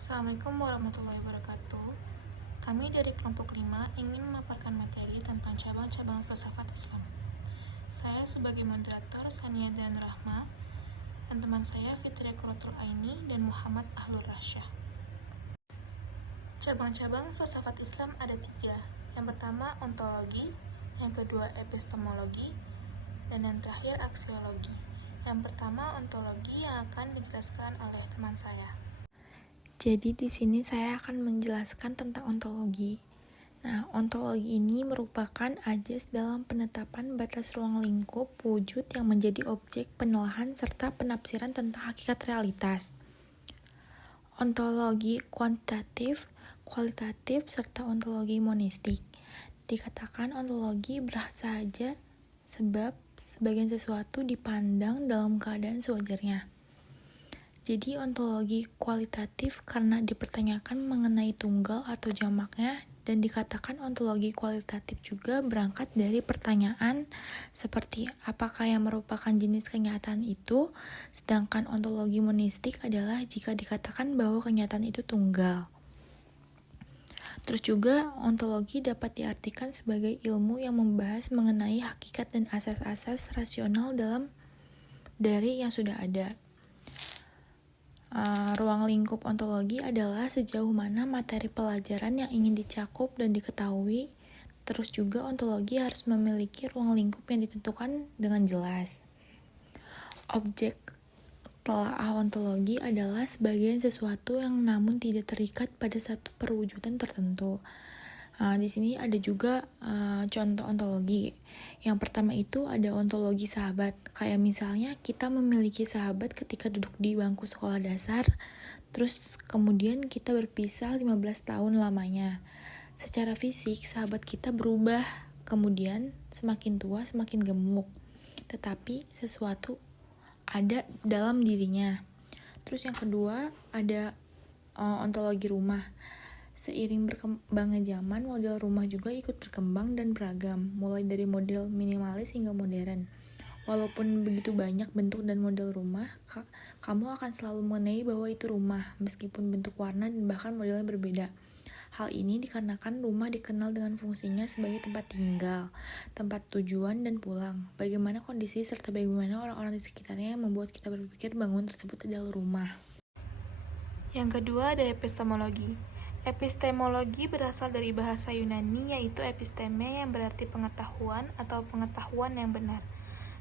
Assalamualaikum warahmatullahi wabarakatuh. Kami dari kelompok 5 ingin memaparkan materi tentang cabang-cabang filsafat Islam. Saya sebagai moderator Sania dan Rahma, dan teman saya Fitria Quratul Aini dan Muhammad Ahlur Rasyah. Cabang-cabang filsafat Islam ada 3. Yang pertama ontologi, yang kedua epistemologi, dan yang terakhir aksiologi. Yang pertama ontologi yang akan dijelaskan oleh teman saya. Jadi di sini saya akan menjelaskan tentang ontologi. Nah, ontologi ini merupakan ajas dalam penetapan batas ruang lingkup wujud yang menjadi objek penelahan serta penafsiran tentang hakikat realitas. Ontologi kuantitatif, kualitatif, serta ontologi monistik. Dikatakan ontologi bersahaja sebab sebagian sesuatu dipandang dalam keadaan sewajarnya. Jadi ontologi kualitatif karena dipertanyakan mengenai tunggal atau jamaknya, dan dikatakan ontologi kualitatif juga berangkat dari pertanyaan seperti apakah yang merupakan jenis kenyataan itu, sedangkan ontologi monistik adalah jika dikatakan bahwa kenyataan itu tunggal. Terus juga ontologi dapat diartikan sebagai ilmu yang membahas mengenai hakikat dan asas-asas rasional dari yang sudah ada. Ruang lingkup ontologi adalah sejauh mana materi pelajaran yang ingin dicakup dan diketahui. Terus juga ontologi harus memiliki ruang lingkup yang ditentukan dengan jelas. Objek telaah ontologi adalah sebagian sesuatu yang namun tidak terikat pada satu perwujudan tertentu. Di sini ada juga contoh ontologi. Yang pertama itu ada ontologi sahabat. Kayak misalnya kita memiliki sahabat ketika duduk di bangku sekolah dasar, terus kemudian kita berpisah 15 tahun lamanya. Secara fisik sahabat kita berubah, kemudian semakin tua semakin gemuk. Tetapi sesuatu ada dalam dirinya. Terus yang kedua ada ontologi rumah. Seiring berkembangnya zaman, model rumah juga ikut berkembang dan beragam, mulai dari model minimalis hingga modern. Walaupun begitu banyak bentuk dan model rumah, kamu akan selalu mengenai bahwa itu rumah, meskipun bentuk warna dan bahkan modelnya berbeda. Hal ini dikarenakan rumah dikenal dengan fungsinya sebagai tempat tinggal, tempat tujuan dan pulang. Bagaimana kondisi serta bagaimana orang-orang di sekitarnya yang membuat kita berpikir bangunan tersebut adalah rumah. Yang kedua ada epistemologi. Epistemologi berasal dari bahasa Yunani yaitu episteme yang berarti pengetahuan atau pengetahuan yang benar,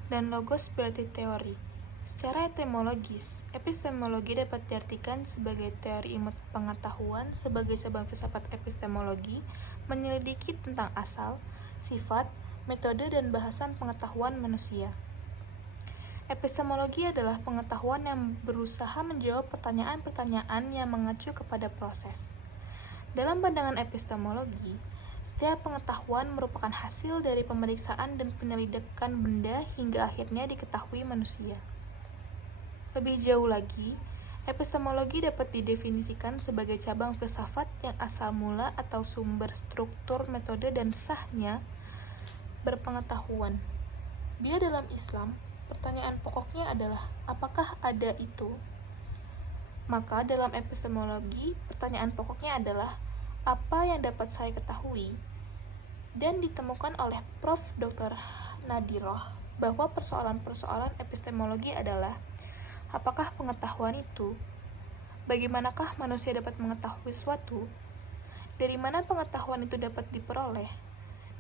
dan logos berarti teori. Secara etimologis, epistemologi dapat diartikan sebagai teori ilmu pengetahuan sebagai cabang filsafat epistemologi menyelidiki tentang asal, sifat, metode, dan bahasan pengetahuan manusia. Epistemologi adalah pengetahuan yang berusaha menjawab pertanyaan-pertanyaan yang mengacu kepada proses. Dalam pandangan epistemologi, setiap pengetahuan merupakan hasil dari pemeriksaan dan penyelidikan benda hingga akhirnya diketahui manusia. Lebih jauh lagi, epistemologi dapat didefinisikan sebagai cabang filsafat yang asal mula atau sumber struktur, metode, dan sahnya berpengetahuan. Bila dalam Islam, pertanyaan pokoknya adalah apakah ada itu? Maka dalam epistemologi, pertanyaan pokoknya adalah apa yang dapat saya ketahui? Dan ditemukan oleh Prof. Dr. Nadiroh bahwa persoalan-persoalan epistemologi adalah apakah pengetahuan itu? Bagaimanakah manusia dapat mengetahui sesuatu? Dari mana pengetahuan itu dapat diperoleh?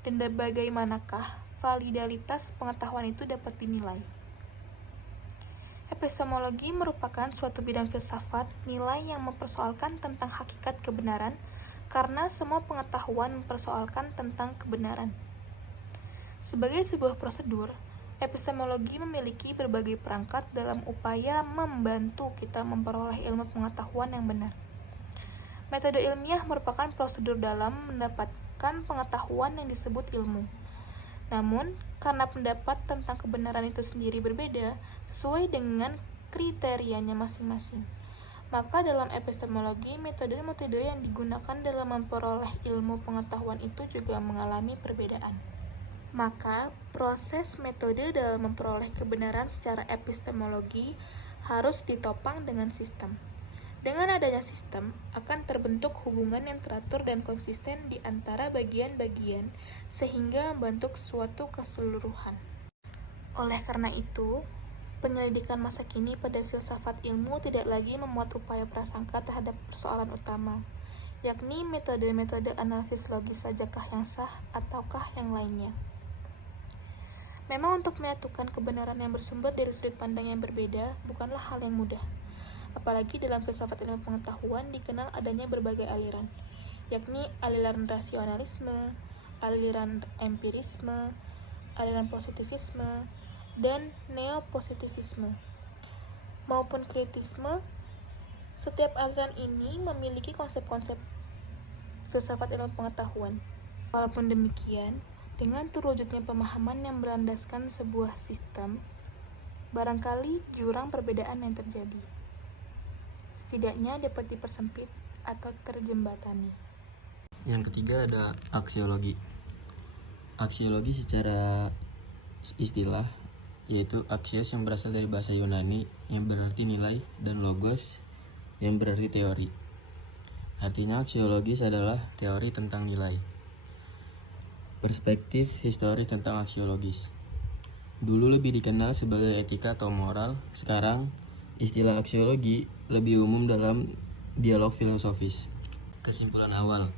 Dan bagaimanakah validitas pengetahuan itu dapat dinilai? Epistemologi merupakan suatu bidang filsafat nilai yang mempersoalkan tentang hakikat kebenaran karena semua pengetahuan mempersoalkan tentang kebenaran. Sebagai sebuah prosedur, epistemologi memiliki berbagai perangkat dalam upaya membantu kita memperoleh ilmu pengetahuan yang benar. Metode ilmiah merupakan prosedur dalam mendapatkan pengetahuan yang disebut ilmu. Namun, karena pendapat tentang kebenaran itu sendiri berbeda sesuai dengan kriterianya masing-masing, maka dalam epistemologi, metode-metode yang digunakan dalam memperoleh ilmu pengetahuan itu juga mengalami perbedaan. Maka, proses metode dalam memperoleh kebenaran secara epistemologi harus ditopang dengan sistem. Dengan adanya sistem, akan terbentuk hubungan yang teratur dan konsisten di antara bagian-bagian sehingga membentuk suatu keseluruhan. Oleh karena itu, penyelidikan masa kini pada filsafat ilmu tidak lagi memuat upaya prasangka terhadap persoalan utama, yakni metode-metode analisis logis sajakah yang sah ataukah yang lainnya. Memang untuk menyatukan kebenaran yang bersumber dari sudut pandang yang berbeda bukanlah hal yang mudah. Apalagi dalam filsafat ilmu pengetahuan dikenal adanya berbagai aliran, yakni aliran rasionalisme, aliran empirisme, aliran positivisme, dan neopositivisme, maupun kritisme. Setiap aliran ini memiliki konsep-konsep filsafat ilmu pengetahuan. Walaupun demikian, dengan terwujudnya pemahaman yang berlandaskan sebuah sistem, barangkali jurang perbedaan yang terjadi setidaknya dapat dipersempit atau terjembatani. Yang ketiga ada aksiologi. Aksiologi secara istilah yaitu aksios yang berasal dari bahasa Yunani yang berarti nilai dan logos yang berarti teori. Artinya aksiologis adalah teori tentang nilai. Perspektif historis tentang aksiologis. Dulu lebih dikenal sebagai etika atau moral, sekarang istilah aksiologi lebih umum dalam dialog filosofis. Kesimpulan awal,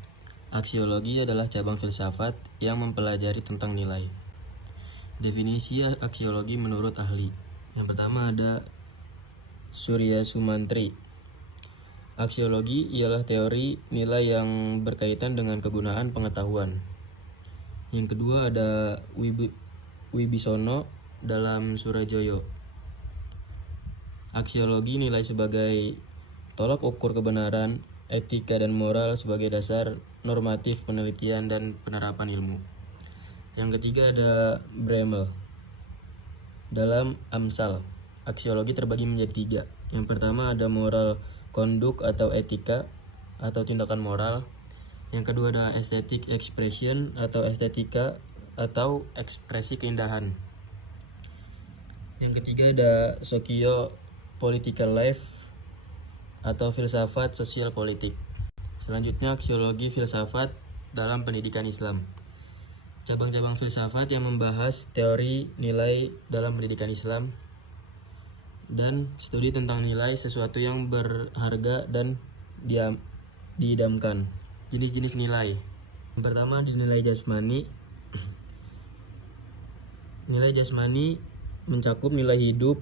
aksiologi adalah cabang filsafat yang mempelajari tentang nilai. Definisi aksiologi menurut ahli. Yang pertama ada Surya Sumantri. Aksiologi ialah teori nilai yang berkaitan dengan kegunaan pengetahuan. Yang kedua ada Wibisono dalam Surajoyo. Aksiologi nilai sebagai tolak ukur kebenaran, etika dan moral sebagai dasar normatif penelitian dan penerapan ilmu. Yang ketiga ada Bremel. Dalam Amsal, aksiologi terbagi menjadi 3. Yang pertama ada moral konduk atau etika atau tindakan moral. Yang kedua ada aesthetic expression atau estetika atau ekspresi keindahan. Yang ketiga ada socio-political life atau filsafat sosial politik. Selanjutnya aksiologi filsafat dalam pendidikan Islam. Cabang-cabang filsafat yang membahas teori nilai dalam pendidikan Islam dan studi tentang nilai sesuatu yang berharga dan diidamkan. Jenis-jenis nilai. Yang pertama nilai jasmani. Nilai jasmani mencakup nilai hidup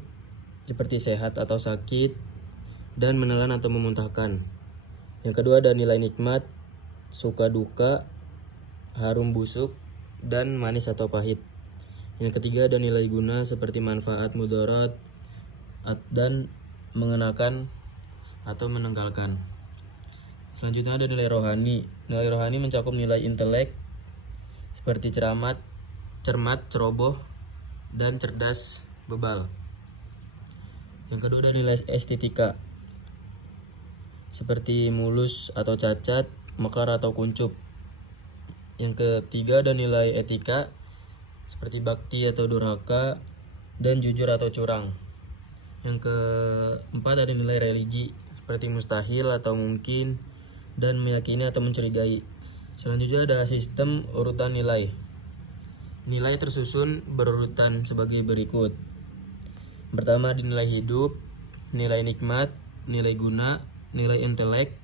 seperti sehat atau sakit dan menelan atau memuntahkan. Yang kedua ada nilai nikmat, suka duka, harum busuk, dan manis atau pahit. Yang ketiga ada nilai guna seperti manfaat, mudarat, dan mengenakan atau menenggalkan. Selanjutnya ada nilai rohani. Nilai rohani mencakup nilai intelek seperti cermat, ceroboh, dan cerdas, bebal. Yang kedua ada nilai estetika seperti mulus atau cacat, mekar atau kuncup. Yang ketiga ada nilai etika seperti bakti atau durhaka dan jujur atau curang. Yang keempat ada nilai religi seperti mustahil atau mungkin dan meyakini atau mencurigai. Selanjutnya ada sistem urutan nilai. Nilai tersusun berurutan sebagai berikut. Pertama di nilai hidup, nilai nikmat, nilai guna, nilai intelek,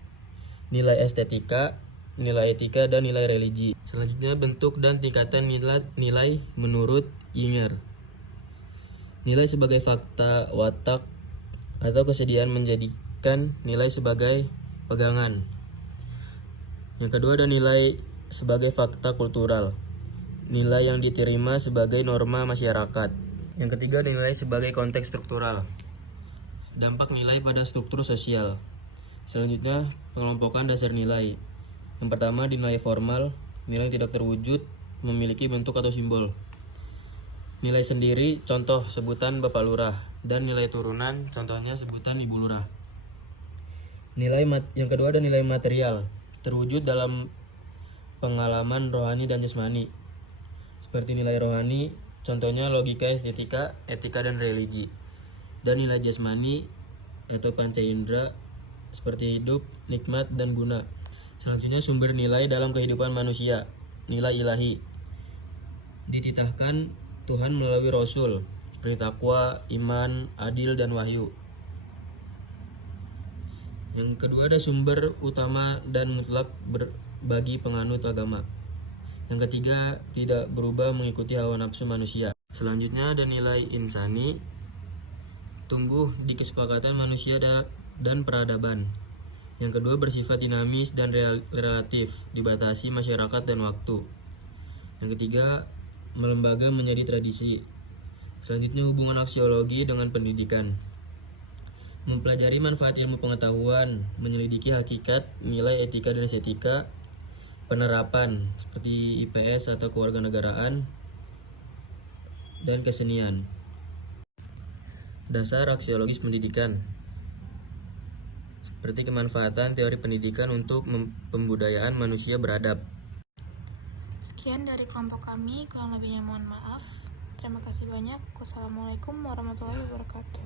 nilai estetika, nilai etika, dan nilai religi. Selanjutnya bentuk dan tingkatan nilai menurut Inger. Nilai sebagai fakta watak atau kesediaan menjadikan nilai sebagai pegangan. Yang kedua ada nilai sebagai fakta kultural. Nilai yang diterima sebagai norma masyarakat. Yang ketiga nilai sebagai konteks struktural. Dampak nilai pada struktur sosial. Selanjutnya pengelompokan dasar nilai. Yang pertama di nilai formal, nilai yang tidak terwujud memiliki bentuk atau simbol. Nilai sendiri contoh sebutan Bapak Lurah dan nilai turunan contohnya sebutan Ibu Lurah. Yang kedua ada nilai material, terwujud dalam pengalaman rohani dan jasmani. Seperti nilai rohani, contohnya logika, etika dan religi. Dan nilai jasmani atau panca indera seperti hidup, nikmat, dan guna. Selanjutnya sumber nilai dalam kehidupan manusia, nilai ilahi. Dititahkan Tuhan melalui Rasul, seperti takwa, iman, adil, dan wahyu. Yang kedua ada sumber utama dan mutlak bagi penganut agama. Yang ketiga, tidak berubah mengikuti hawa nafsu manusia. Selanjutnya ada nilai insani, tumbuh di kesepakatan manusia dan peradaban. Yang kedua bersifat dinamis dan relatif, dibatasi masyarakat dan waktu. Yang ketiga, melembaga menjadi tradisi. Selanjutnya hubungan aksiologi dengan pendidikan. Mempelajari manfaat ilmu pengetahuan, menyelidiki hakikat, nilai etika dan estetika, penerapan seperti IPS atau kewarganegaraan, dan kesenian. Dasar aksiologis pendidikan seperti kemanfaatan teori pendidikan untuk pembudayaan manusia beradab. Sekian dari kelompok kami, kurang lebihnya mohon maaf. Terima kasih banyak. Wassalamualaikum warahmatullahi wabarakatuh.